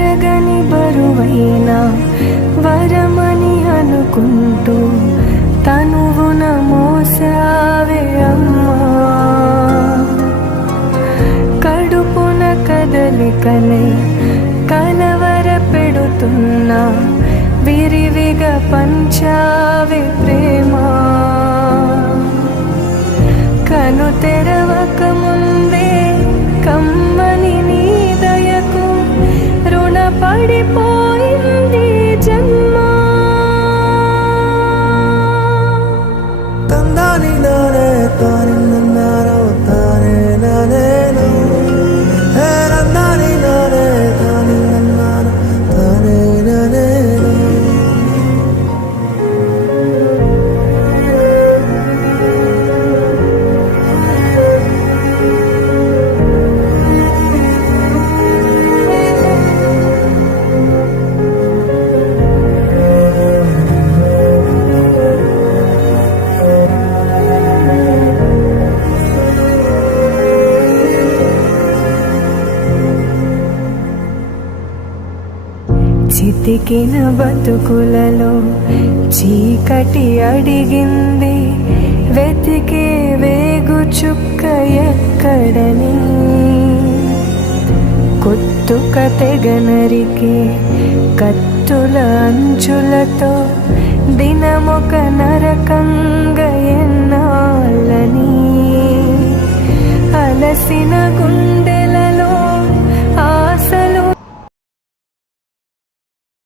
తరగని బరువైన వరమని అనుకుంటూ తనువున మోసావే అమ్మా. కడుపున కదలికలే కలవర పెడుతున్నా విరివిగా పంచావే ప్రేమ. కను తెరవక ముందే కమ్మని నీ దయకు రుణపడిపోయింది జన్మ. తందాని నానే తాని నన్నారో తానే నానేను హే నందాని నానే తాని నన్నారో తానే నానేను. చితికిన బతుకులలో చీకటి అడిగింది వెతికే వేగు చుక్క ఎక్కడని. కొత్తుక తెగనరికే కత్తుల అంచులతో దినమొక నరకంగా ఎన్నాళ్ళని. అలసిన గుండె